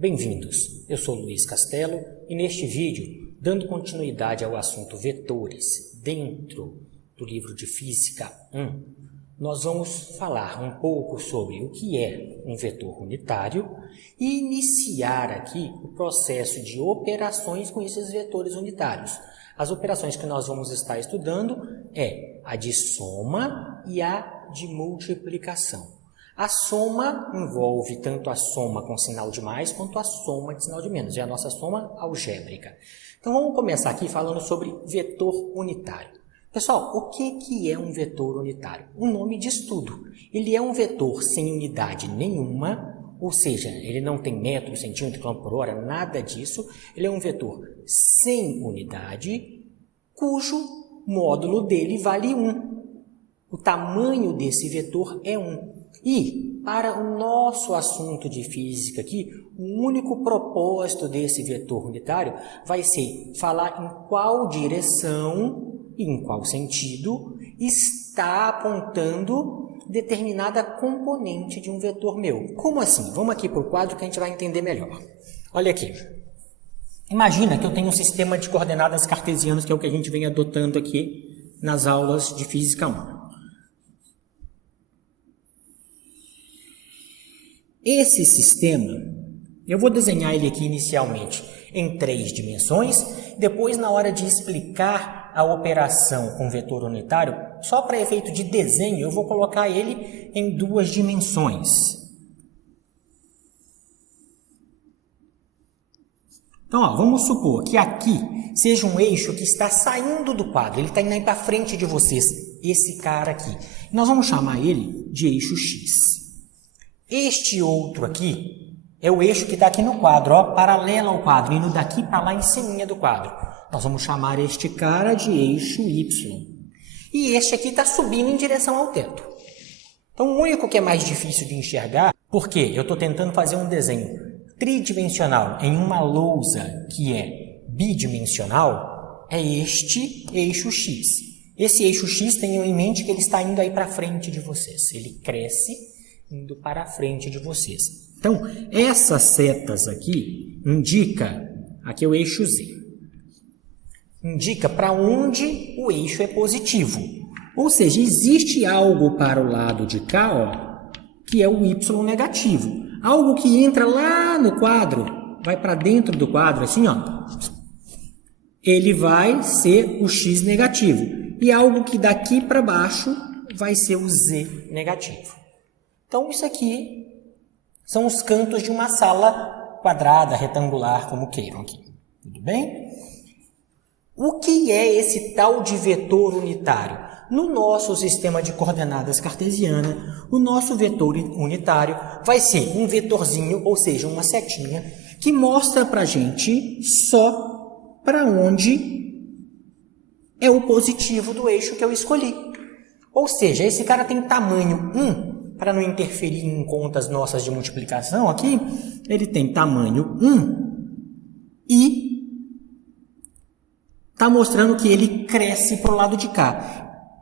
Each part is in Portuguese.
Bem-vindos, eu sou Luiz Castelo e neste vídeo, dando continuidade ao assunto vetores dentro do livro de Física 1, nós vamos falar um pouco sobre o que é um vetor unitário e iniciar aqui o processo de operações com esses vetores unitários. As operações que nós vamos estar estudando é a de soma e a de multiplicação. A soma envolve tanto a soma com sinal de mais quanto a soma de sinal de menos, é a nossa soma algébrica. Então vamos começar aqui falando sobre vetor unitário. Pessoal, o que é um vetor unitário? O nome diz tudo. Ele é um vetor sem unidade nenhuma, ou seja, ele não tem metro, centímetro, quilômetro por hora, nada disso. Ele é um vetor sem unidade, cujo módulo dele vale 1. O tamanho desse vetor é 1. E, para o nosso assunto de física aqui, o único propósito desse vetor unitário vai ser falar em qual direção e em qual sentido está apontando determinada componente de um vetor meu. Como assim? Vamos aqui para o quadro que a gente vai entender melhor. Olha aqui. Imagina que eu tenho um sistema de coordenadas cartesianas, que é o que a gente vem adotando aqui nas aulas de Física 1. Esse sistema, eu vou desenhar ele aqui inicialmente em 3 dimensões, depois na hora de explicar a operação com vetor unitário, só para efeito de desenho, eu vou colocar ele em 2 dimensões. Então, vamos supor que aqui seja um eixo que está saindo do quadro, ele está indo aí para frente de vocês, esse cara aqui. Nós vamos chamar ele de eixo X. Este outro aqui é o eixo que está aqui no quadro, paralelo ao quadro, indo daqui para lá em cima do quadro. Nós vamos chamar este cara de eixo Y. E este aqui está subindo em direção ao teto. Então, o único que é mais difícil de enxergar, porque eu estou tentando fazer um desenho tridimensional em uma lousa que é bidimensional, é este eixo X. Esse eixo X, tenham em mente que ele está indo aí para frente de vocês. Ele cresce indo para a frente de vocês. Então, essas setas aqui indica, aqui é o eixo Z, indica para onde o eixo é positivo. Ou seja, existe algo para o lado de cá, que é o Y negativo. Algo que entra lá no quadro, vai para dentro do quadro, assim, ele vai ser o X negativo. E algo que daqui para baixo vai ser o Z negativo. Então, isso aqui são os cantos de uma sala quadrada, retangular, como queiram aqui. Tudo bem? O que é esse tal de vetor unitário? No nosso sistema de coordenadas cartesiana, o nosso vetor unitário vai ser um vetorzinho, ou seja, uma setinha, que mostra para a gente só para onde é o positivo do eixo que eu escolhi. Ou seja, esse cara tem tamanho 1. Para não interferir em contas nossas de multiplicação aqui, ele tem tamanho 1 e está mostrando que ele cresce para o lado de cá.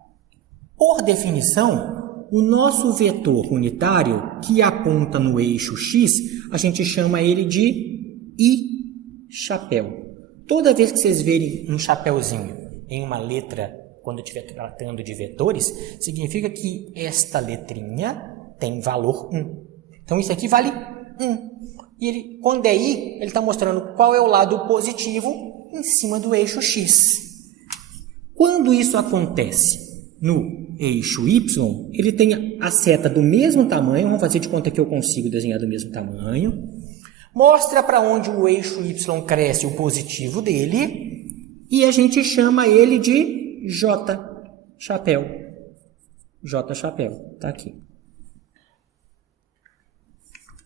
Por definição, o nosso vetor unitário, que aponta no eixo X, a gente chama ele de I chapéu. Toda vez que vocês verem um chapéuzinho em uma letra, quando estiver tratando de vetores, significa que esta letrinha tem valor 1. Então, isso aqui vale 1. E ele, quando é I, ele está mostrando qual é o lado positivo em cima do eixo X. Quando isso acontece no eixo Y, ele tem a seta do mesmo tamanho, vamos fazer de conta que eu consigo desenhar do mesmo tamanho, mostra para onde o eixo Y cresce o positivo dele, e a gente chama ele de J chapéu. J chapéu, está aqui.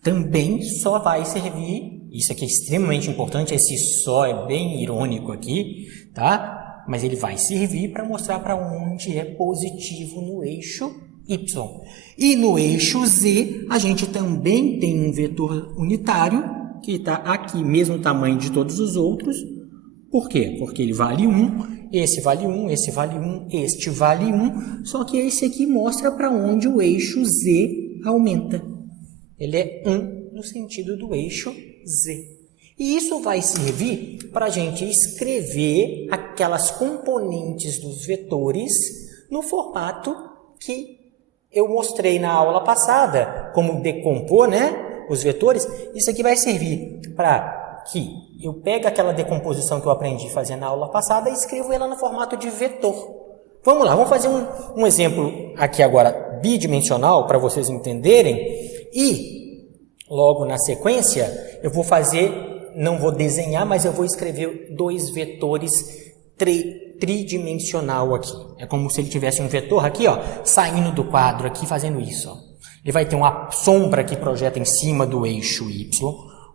Também só vai servir, isso aqui é extremamente importante, esse só é bem irônico aqui, tá? Mas ele vai servir para mostrar para onde é positivo no eixo Y. E no eixo Z, a gente também tem um vetor unitário, que está aqui, mesmo tamanho de todos os outros. Por quê? Porque ele vale 1, esse vale 1, esse vale 1, este vale 1, só que esse aqui mostra para onde o eixo Z aumenta. Ele é 1 no sentido do eixo Z. E isso vai servir para a gente escrever aquelas componentes dos vetores no formato que eu mostrei na aula passada, como decompor, né, os vetores. Isso aqui vai servir para que eu pegue aquela decomposição que eu aprendi a fazer na aula passada e escrevo ela no formato de vetor. Vamos lá, vamos fazer um exemplo aqui agora bidimensional para vocês entenderem. E logo na sequência eu vou fazer, não vou desenhar, mas eu vou escrever dois vetores tridimensional aqui. É como se ele tivesse um vetor aqui, ó, saindo do quadro aqui, fazendo isso, ó. Ele vai ter uma sombra que projeta em cima do eixo Y,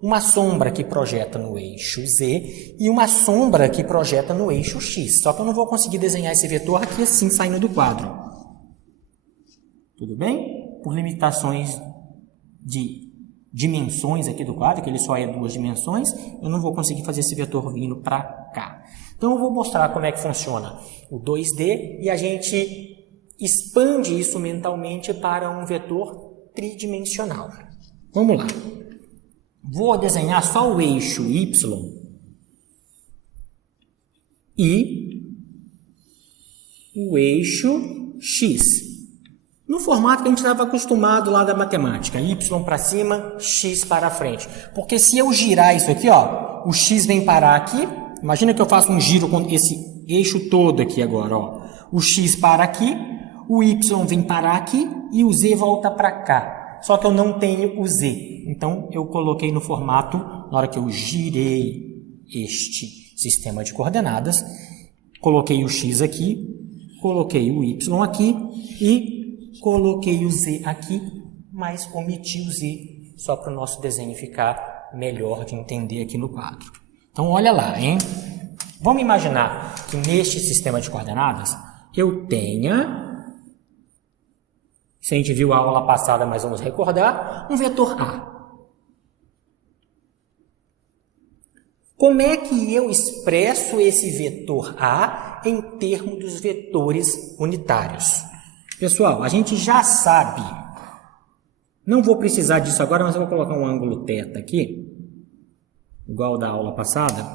uma sombra que projeta no eixo Z e uma sombra que projeta no eixo X. Só que eu não vou conseguir desenhar esse vetor aqui assim, saindo do quadro. Tudo bem? Por limitações de dimensões aqui do quadro, que ele só é 2 dimensões, eu não vou conseguir fazer esse vetor vindo para cá. Então, eu vou mostrar como é que funciona o 2D e a gente expande isso mentalmente para um vetor tridimensional. Vamos lá. Vou desenhar só o eixo Y e o eixo X. No formato que a gente estava acostumado lá da matemática, Y para cima, X para frente. Porque se eu girar isso aqui, ó, o X vem parar aqui. Imagina que eu faço um giro com esse eixo todo aqui agora, ó. O X para aqui, o Y vem parar aqui e o Z volta para cá. Só que eu não tenho o Z. Então, eu coloquei no formato, na hora que eu girei este sistema de coordenadas, coloquei o X aqui, coloquei o Y aqui e coloquei o Z aqui, mas omiti o Z, só para o nosso desenho ficar melhor de entender aqui no quadro. Então, olha lá, hein? Vamos imaginar que neste sistema de coordenadas eu tenha, se a gente viu a aula passada, mas vamos recordar, um vetor A. Como é que eu expresso esse vetor A em termos dos vetores unitários? Pessoal, a gente já sabe, não vou precisar disso agora, mas eu vou colocar um ângulo θ aqui, igual da aula passada,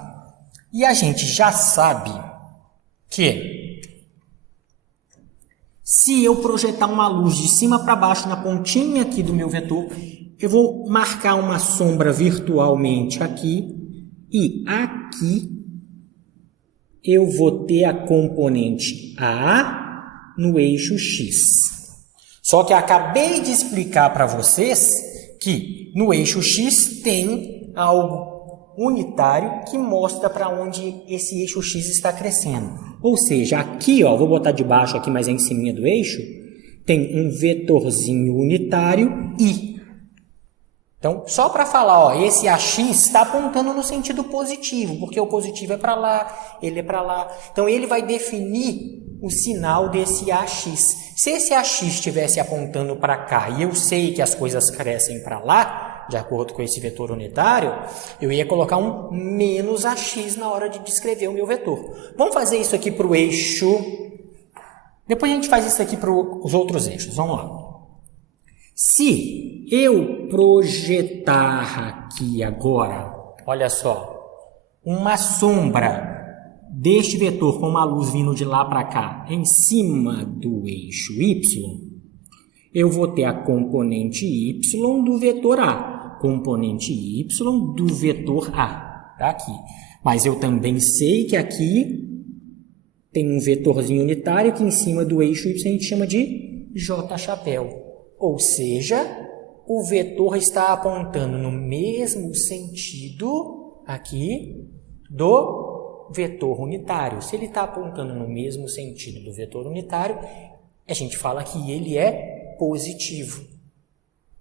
e a gente já sabe que se eu projetar uma luz de cima para baixo na pontinha aqui do meu vetor, eu vou marcar uma sombra virtualmente aqui, e aqui eu vou ter a componente A no eixo X. Só que eu acabei de explicar para vocês que no eixo X tem algo unitário que mostra para onde esse eixo X está crescendo. Ou seja, aqui, ó, vou botar de baixo aqui, mas é em cima do eixo, tem um vetorzinho unitário I. Então, só para falar, ó, esse AX está apontando no sentido positivo, porque o positivo é para lá, ele é para lá. Então, ele vai definir o sinal desse AX. Se esse AX estivesse apontando para cá e eu sei que as coisas crescem para lá, de acordo com esse vetor unitário, eu ia colocar um menos AX na hora de descrever o meu vetor. Vamos fazer isso aqui para o eixo. Depois a gente faz isso aqui para os outros eixos. Vamos lá. Se eu projetar aqui agora, olha só, uma sombra deste vetor com uma luz vindo de lá para cá em cima do eixo Y, eu vou ter a componente Y do vetor A, componente Y do vetor A, tá aqui. Mas eu também sei que aqui tem um vetorzinho unitário que em cima do eixo Y a gente chama de J chapéu. Ou seja, o vetor está apontando no mesmo sentido aqui do vetor unitário. Se ele está apontando no mesmo sentido do vetor unitário, a gente fala que ele é positivo.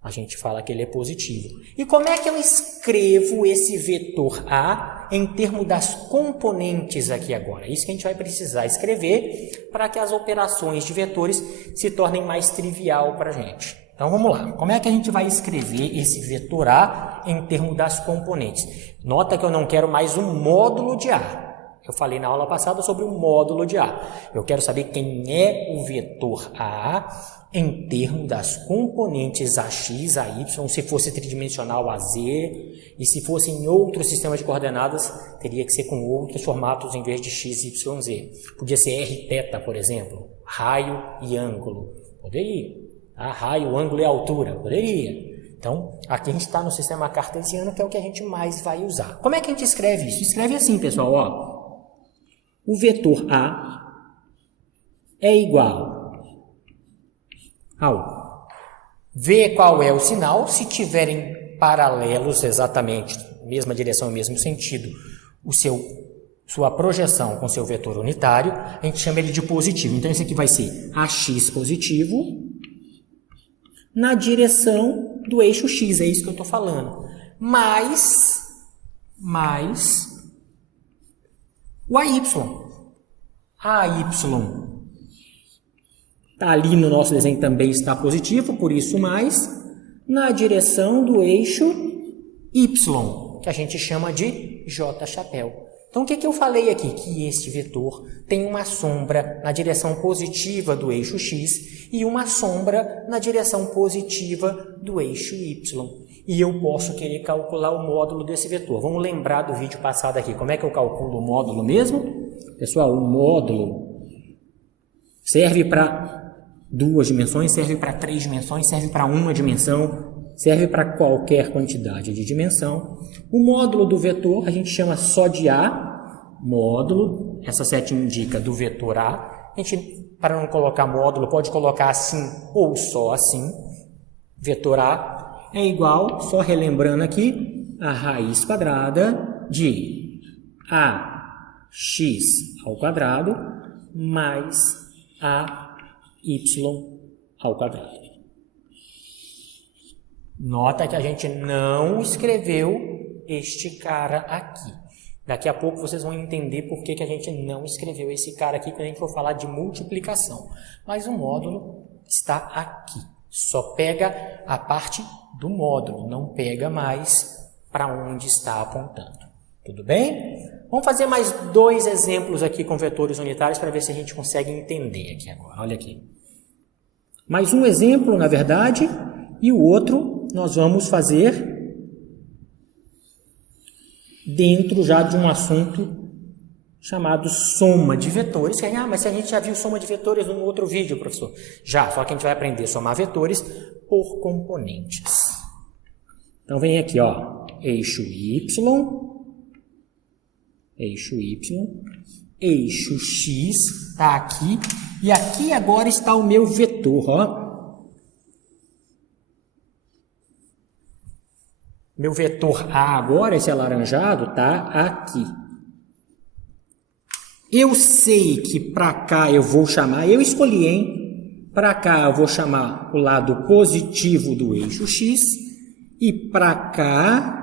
A gente fala que ele é positivo. E como é que eu escrevo esse vetor A em termos das componentes aqui agora? Isso que a gente vai precisar escrever para que as operações de vetores se tornem mais trivial para a gente. Então vamos lá. Como é que a gente vai escrever esse vetor A em termos das componentes? Nota que eu não quero mais um módulo de A. Eu falei na aula passada sobre o módulo de A. Eu quero saber quem é o vetor A em termos das componentes AX, AY, se fosse tridimensional AZ, e se fosse em outro sistema de coordenadas, teria que ser com outros formatos em vez de X, Y, Z. Podia ser R, θ, por exemplo, raio e ângulo. Poderia. Tá? Raio, ângulo e altura. Poderia. Então, aqui a gente está no sistema cartesiano, que é o que a gente mais vai usar. Como é que a gente escreve isso? Escreve assim, pessoal, ó. O vetor A é igual ao V, qual é o sinal, se tiverem paralelos, exatamente, mesma direção e mesmo sentido, sua projeção com seu vetor unitário, a gente chama ele de positivo. Então, esse aqui vai ser AX positivo na direção do eixo X, é isso que eu estou falando. Mais o AY. AY está ali no nosso desenho, também está positivo, por isso mais, na direção do eixo Y, que a gente chama de J chapéu. Então, o que eu falei aqui? Que este vetor tem uma sombra na direção positiva do eixo X e uma sombra na direção positiva do eixo Y. E eu posso querer calcular o módulo desse vetor. Vamos lembrar do vídeo passado aqui. Como é que eu calculo o módulo mesmo? Pessoal, o módulo serve para 2 dimensões, serve para 3 dimensões, serve para 1 dimensão, serve para qualquer quantidade de dimensão. O módulo do vetor a gente chama só de A, módulo, essa setinha indica do vetor A. A gente, para não colocar módulo, pode colocar assim ou só assim. Vetor A é igual, só relembrando aqui, a raiz quadrada de AX ao quadrado mais AY ao quadrado. Nota que a gente não escreveu este cara aqui. Daqui a pouco vocês vão entender por que a gente não escreveu esse cara aqui quando a gente for falar de multiplicação. Mas o módulo está aqui. Só pega a parte do módulo, não pega mais para onde está apontando. Tudo bem? Vamos fazer mais 2 exemplos aqui com vetores unitários para ver se a gente consegue entender aqui agora. Olha aqui. Mais um exemplo, na verdade, e o outro nós vamos fazer dentro já de um assunto chamado soma de vetores. Mas se a gente já viu soma de vetores no outro vídeo, professor. Já, só que a gente vai aprender a somar vetores por componentes. Então, vem aqui, ó, eixo Y, eixo X, está aqui, e aqui agora está o meu vetor, ó. Meu vetor A agora, esse alaranjado, está aqui. Eu sei que para cá eu vou chamar, eu escolhi, hein? Para cá eu vou chamar o lado positivo do eixo X, e para cá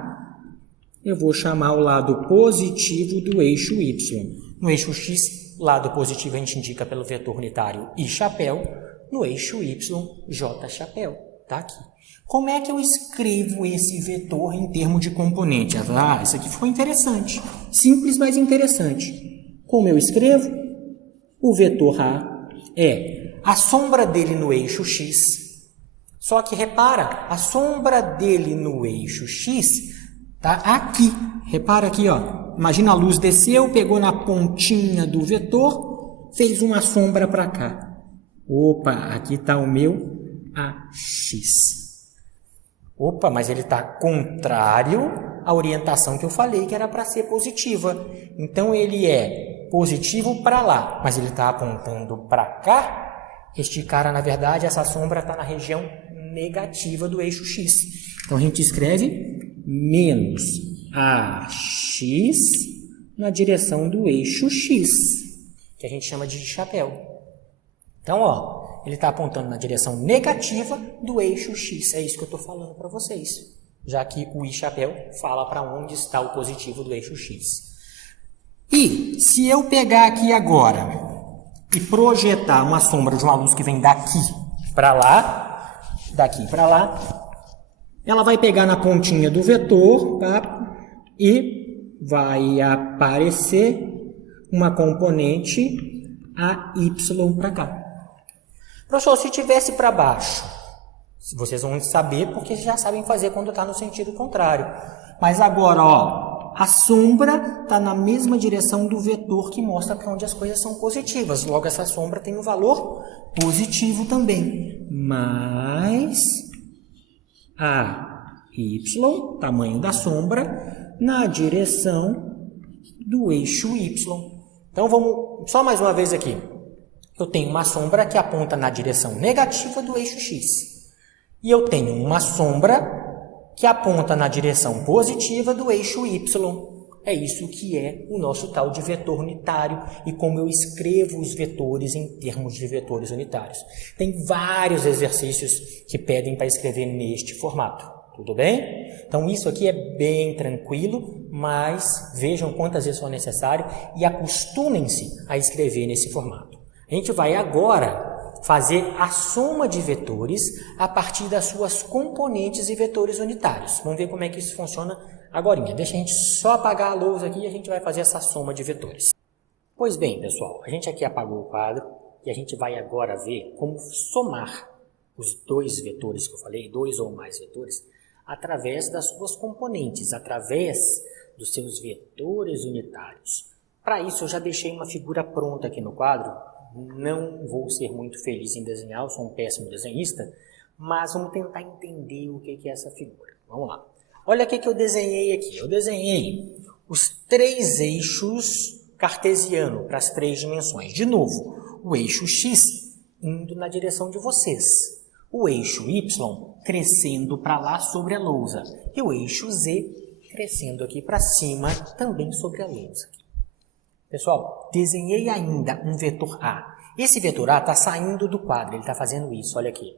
eu vou chamar o lado positivo do eixo Y. No eixo X, lado positivo a gente indica pelo vetor unitário I chapéu. No eixo Y, J chapéu. Está aqui. Como é que eu escrevo esse vetor em termos de componente? Ah, isso aqui ficou interessante. Simples, mas interessante. Como eu escrevo? O vetor A é a sombra dele no eixo X. Só que repara, a sombra dele no eixo X tá aqui. Repara aqui, ó. Imagina a luz desceu, pegou na pontinha do vetor, fez uma sombra para cá. Opa, aqui está o meu AX. Opa, mas ele está contrário à orientação que eu falei que era para ser positiva. Então, ele é positivo para lá, mas ele está apontando para cá. Este cara, na verdade, essa sombra está na região negativa do eixo X. Então, a gente escreve menos AX na direção do eixo X, que a gente chama de chapéu. Então, ó, ele está apontando na direção negativa do eixo X. É isso que eu estou falando para vocês, já que o I chapéu fala para onde está o positivo do eixo X. E se eu pegar aqui agora e projetar uma sombra de uma luz que vem daqui para lá, ela vai pegar na pontinha do vetor, tá? E vai aparecer uma componente AY para cá. Professor, se tivesse para baixo, vocês vão saber porque já sabem fazer quando está no sentido contrário. Mas agora, ó, a sombra está na mesma direção do vetor que mostra para onde as coisas são positivas. Logo, essa sombra tem um valor positivo também. Mais AY, tamanho da sombra, na direção do eixo Y. Então, vamos só mais uma vez aqui. Eu tenho uma sombra que aponta na direção negativa do eixo X. E eu tenho uma sombra que aponta na direção positiva do eixo Y. É isso que é o nosso tal de vetor unitário e como eu escrevo os vetores em termos de vetores unitários. Tem vários exercícios que pedem para escrever neste formato. Tudo bem? Então, isso aqui é bem tranquilo, mas vejam quantas vezes for necessário e acostumem-se a escrever nesse formato. A gente vai agora fazer a soma de vetores a partir das suas componentes e vetores unitários. Vamos ver como é que isso funciona agora. Deixa a gente só apagar a lousa aqui e a gente vai fazer essa soma de vetores. Pois bem, pessoal, a gente aqui apagou o quadro e a gente vai agora ver como somar os dois vetores que eu falei, dois ou mais vetores, através das suas componentes, através dos seus vetores unitários. Para isso, eu já deixei uma figura pronta aqui no quadro. Não vou ser muito feliz em desenhar, eu sou um péssimo desenhista, mas vamos tentar entender o que é essa figura. Vamos lá. Olha o que eu desenhei aqui. Eu desenhei os três eixos cartesianos para as três dimensões. De novo, o eixo X indo na direção de vocês. O eixo Y crescendo para lá sobre a lousa. E o eixo Z crescendo aqui para cima também sobre a lousa. Pessoal, desenhei ainda um vetor A. Esse vetor A está saindo do quadro, ele está fazendo isso, olha aqui.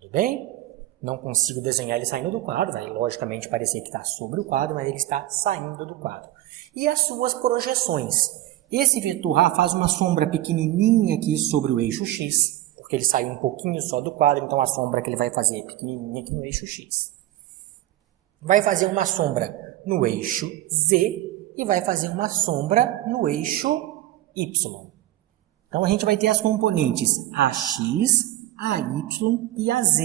Tudo bem? Não consigo desenhar ele saindo do quadro, vai logicamente parecer que está sobre o quadro, mas ele está saindo do quadro. E as suas projeções. Esse vetor A faz uma sombra pequenininha aqui sobre o eixo X, porque ele saiu um pouquinho só do quadro, então a sombra que ele vai fazer é pequenininha aqui no eixo X. Vai fazer uma sombra no eixo Z, e vai fazer uma sombra no eixo Y. Então, a gente vai ter as componentes AX, AY e AZ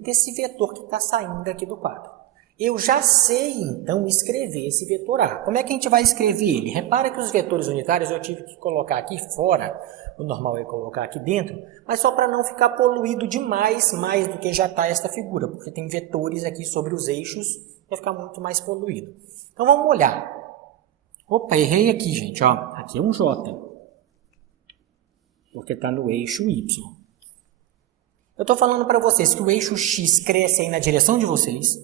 desse vetor que está saindo aqui do quadro. Eu já sei, então, escrever esse vetor A. Como é que a gente vai escrever ele? Repara que os vetores unitários eu tive que colocar aqui fora, o normal é colocar aqui dentro, mas só para não ficar poluído demais, mais do que já está esta figura, porque tem vetores aqui sobre os eixos, vai ficar muito mais poluído. Então, vamos olhar. Opa, errei aqui, gente, ó. Aqui é um J, porque está no eixo Y. Eu estou falando para vocês que o eixo X cresce aí na direção de vocês.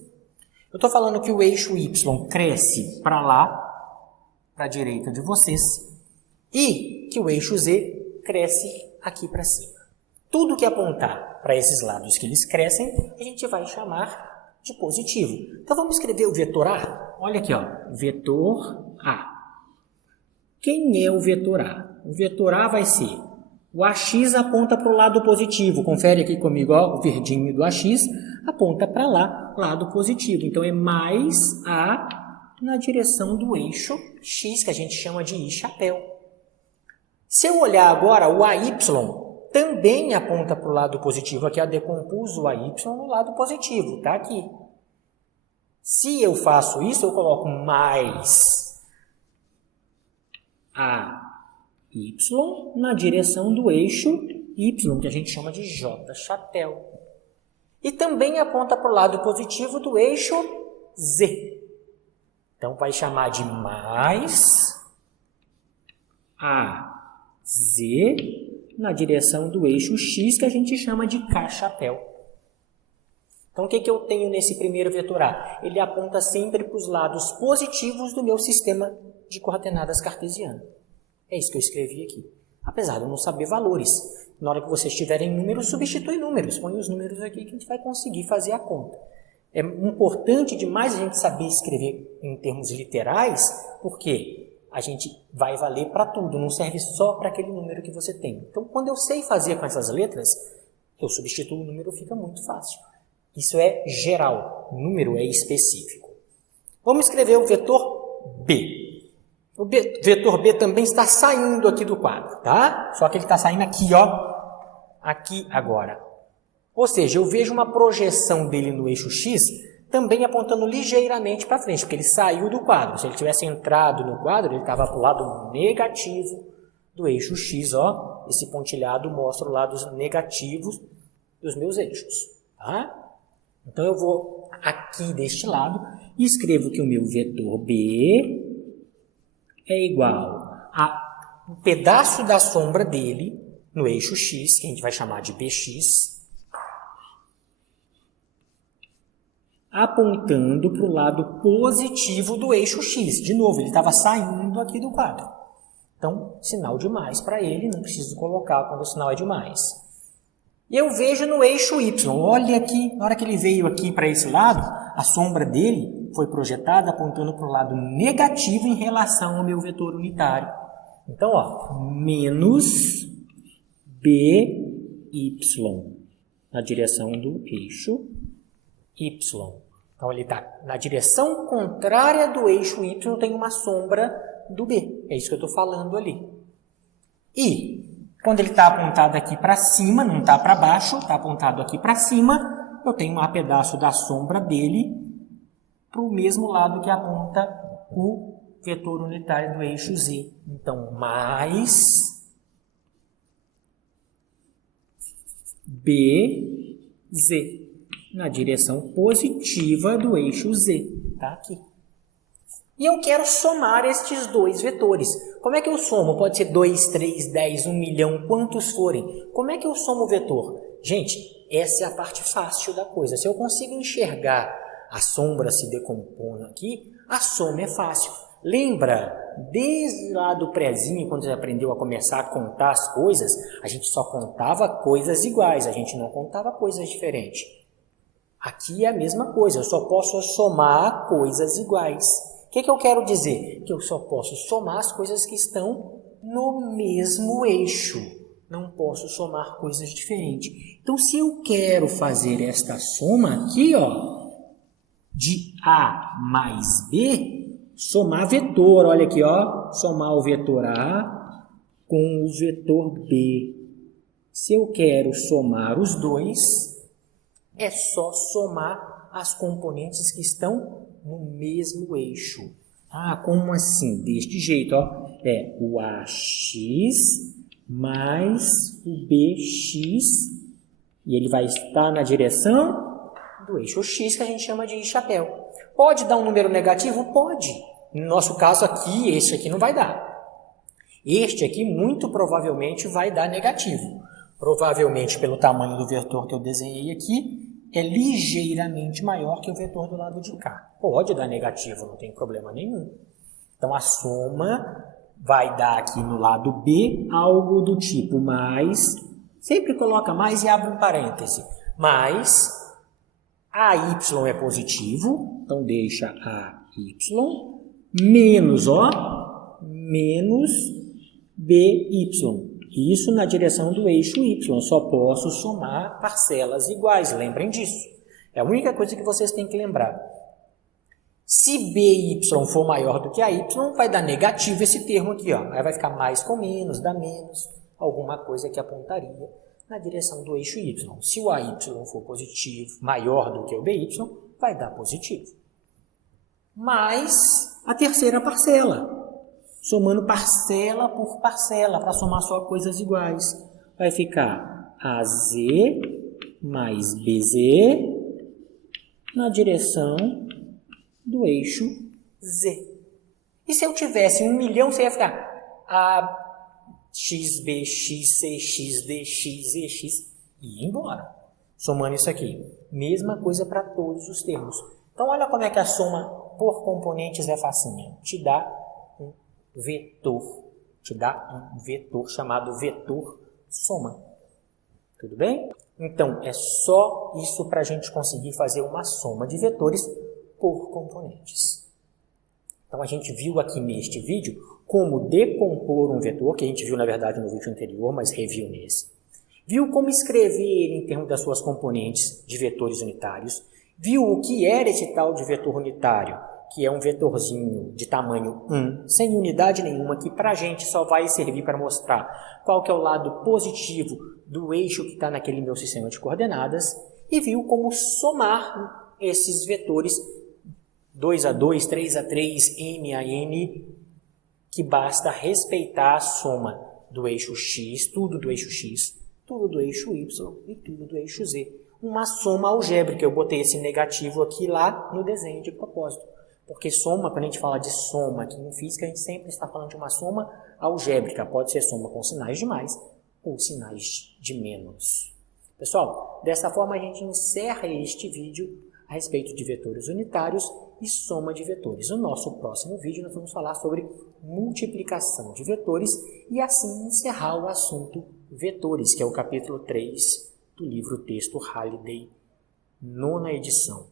Eu estou falando que o eixo Y cresce para lá, para a direita de vocês. E que o eixo Z cresce aqui para cima. Tudo que apontar para esses lados que eles crescem, a gente vai chamar de positivo. Então, vamos escrever o vetor A? Olha aqui, ó, vetor A. Quem é o vetor A? O vetor A vai ser o AX aponta para o lado positivo. Confere aqui comigo, ó, o verdinho do AX aponta para lá, lado positivo. Então, é mais A na direção do eixo X, que a gente chama de I chapéu. Se eu olhar agora, o AY também aponta para o lado positivo. Aqui eu decompus o AY no lado positivo, está aqui. Se eu faço isso, eu coloco mais AY na direção do eixo Y, que a gente chama de J chapéu. E também aponta para o lado positivo do eixo Z. Então, vai chamar de mais AZ na direção do eixo X, que a gente chama de K chapéu. Então, o que eu tenho nesse primeiro vetor A? Ele aponta sempre para os lados positivos do meu sistema de coordenadas cartesiano. É isso que eu escrevi aqui. Apesar de eu não saber valores. Na hora que vocês tiverem números, substitui números. Põe os números aqui que a gente vai conseguir fazer a conta. É importante demais a gente saber escrever em termos literais, porque a gente vai valer para tudo, não serve só para aquele número que você tem. Então, quando eu sei fazer com essas letras, eu substituo o número, fica muito fácil. Isso é geral, o número é específico. Vamos escrever o vetor B. O vetor B também está saindo aqui do quadro, tá? Só que ele está saindo aqui, ó. Aqui agora. Ou seja, eu vejo uma projeção dele no eixo X também apontando ligeiramente para frente, porque ele saiu do quadro. Se ele tivesse entrado no quadro, ele estava para o lado negativo do eixo X, ó. Esse pontilhado mostra os lados negativos dos meus eixos, tá? Então eu vou aqui deste lado e escrevo que o meu vetor B é igual a um pedaço da sombra dele no eixo X, que a gente vai chamar de BX, apontando para o lado positivo do eixo X. De novo, ele estava saindo aqui do quadro. Então, sinal de mais para ele, não preciso colocar quando o sinal é de mais. E eu vejo no eixo Y, olha aqui, na hora que ele veio aqui para esse lado, a sombra dele foi projetada apontando para o lado negativo em relação ao meu vetor unitário. Então, ó, menos BY na direção do eixo Y. Então, ele está na direção contrária do eixo Y, tem uma sombra do B. É isso que eu estou falando ali. E, quando ele está apontado aqui para cima, não está para baixo, está apontado aqui para cima, eu tenho um pedaço da sombra dele para o mesmo lado que aponta o vetor unitário do eixo Z. Então, mais BZ, na direção positiva do eixo Z. Está aqui. E eu quero somar estes dois vetores. Como é que eu somo? Pode ser 2, 3, 10, 1 milhão, quantos forem. Como é que eu somo o vetor? Gente, essa é a parte fácil da coisa. Se eu consigo enxergar a sombra se decompondo aqui, a soma é fácil. Lembra, desde lá do prézinho, quando você aprendeu a começar a contar as coisas, a gente só contava coisas iguais, a gente não contava coisas diferentes. Aqui é a mesma coisa, eu só posso somar coisas iguais. O que eu quero dizer? Que eu só posso somar as coisas que estão no mesmo eixo. Não posso somar coisas diferentes. Então, se eu quero fazer esta soma aqui, ó, de A mais B, somar vetor, olha aqui, ó, somar o vetor A com o vetor B. Se eu quero somar os dois, é só somar as componentes que estão no mesmo eixo. Ah, como assim? Deste jeito, ó. É o AX mais o BX. E ele vai estar na direção do eixo X, que a gente chama de chapéu. Pode dar um número negativo? Pode. No nosso caso aqui, este aqui não vai dar. Este aqui, muito provavelmente, vai dar negativo. Provavelmente, pelo tamanho do vetor que eu desenhei aqui, é ligeiramente maior que o vetor do lado de cá. Pode dar negativo, não tem problema nenhum. Então, a soma vai dar aqui no lado B algo do tipo mais, sempre coloca mais e abre um parêntese, mais AY é positivo, então deixa AY, menos, ó, menos BY. Isso na direção do eixo Y. Só posso somar parcelas iguais. Lembrem disso. É a única coisa que vocês têm que lembrar. Se BY for maior do que a Y, vai dar negativo esse termo aqui, ó. Aí vai ficar mais com menos, dá menos. Alguma coisa que apontaria na direção do eixo Y. Se o AY for positivo, maior do que o BY, vai dar positivo. Mais a terceira parcela. Somando parcela por parcela, para somar só coisas iguais. Vai ficar AZ mais BZ na direção do eixo Z. E se eu tivesse 1 milhão, você ia ficar AX, BX, CX, DX, EX e ir embora. Somando isso aqui. Mesma coisa para todos os termos. Então, olha como é que a soma por componentes é facinha. Te dá vetor, te dá um vetor chamado vetor soma. Tudo bem? Então, é só isso para a gente conseguir fazer uma soma de vetores por componentes. Então, a gente viu aqui neste vídeo como decompor um vetor, que a gente viu, na verdade, no vídeo anterior, mas reviu nesse. Viu como escrever ele em termos das suas componentes de vetores unitários. Viu o que era esse tal de vetor unitário que é um vetorzinho de tamanho 1, sem unidade nenhuma, que para a gente só vai servir para mostrar qual que é o lado positivo do eixo que está naquele meu sistema de coordenadas, e viu como somar esses vetores 2 a 2, 3 a 3, n a n, que basta respeitar a soma do eixo x, tudo do eixo x, tudo do eixo y e tudo do eixo z. Uma soma algébrica. Eu botei esse negativo aqui lá no desenho de propósito. Porque soma, quando a gente fala de soma aqui em física, a gente sempre está falando de uma soma algébrica. Pode ser soma com sinais de mais ou sinais de menos. Pessoal, dessa forma a gente encerra este vídeo a respeito de vetores unitários e soma de vetores. No nosso próximo vídeo nós vamos falar sobre multiplicação de vetores e assim encerrar o assunto vetores, que é o capítulo 3 do livro Texto Halliday, 9ª edição.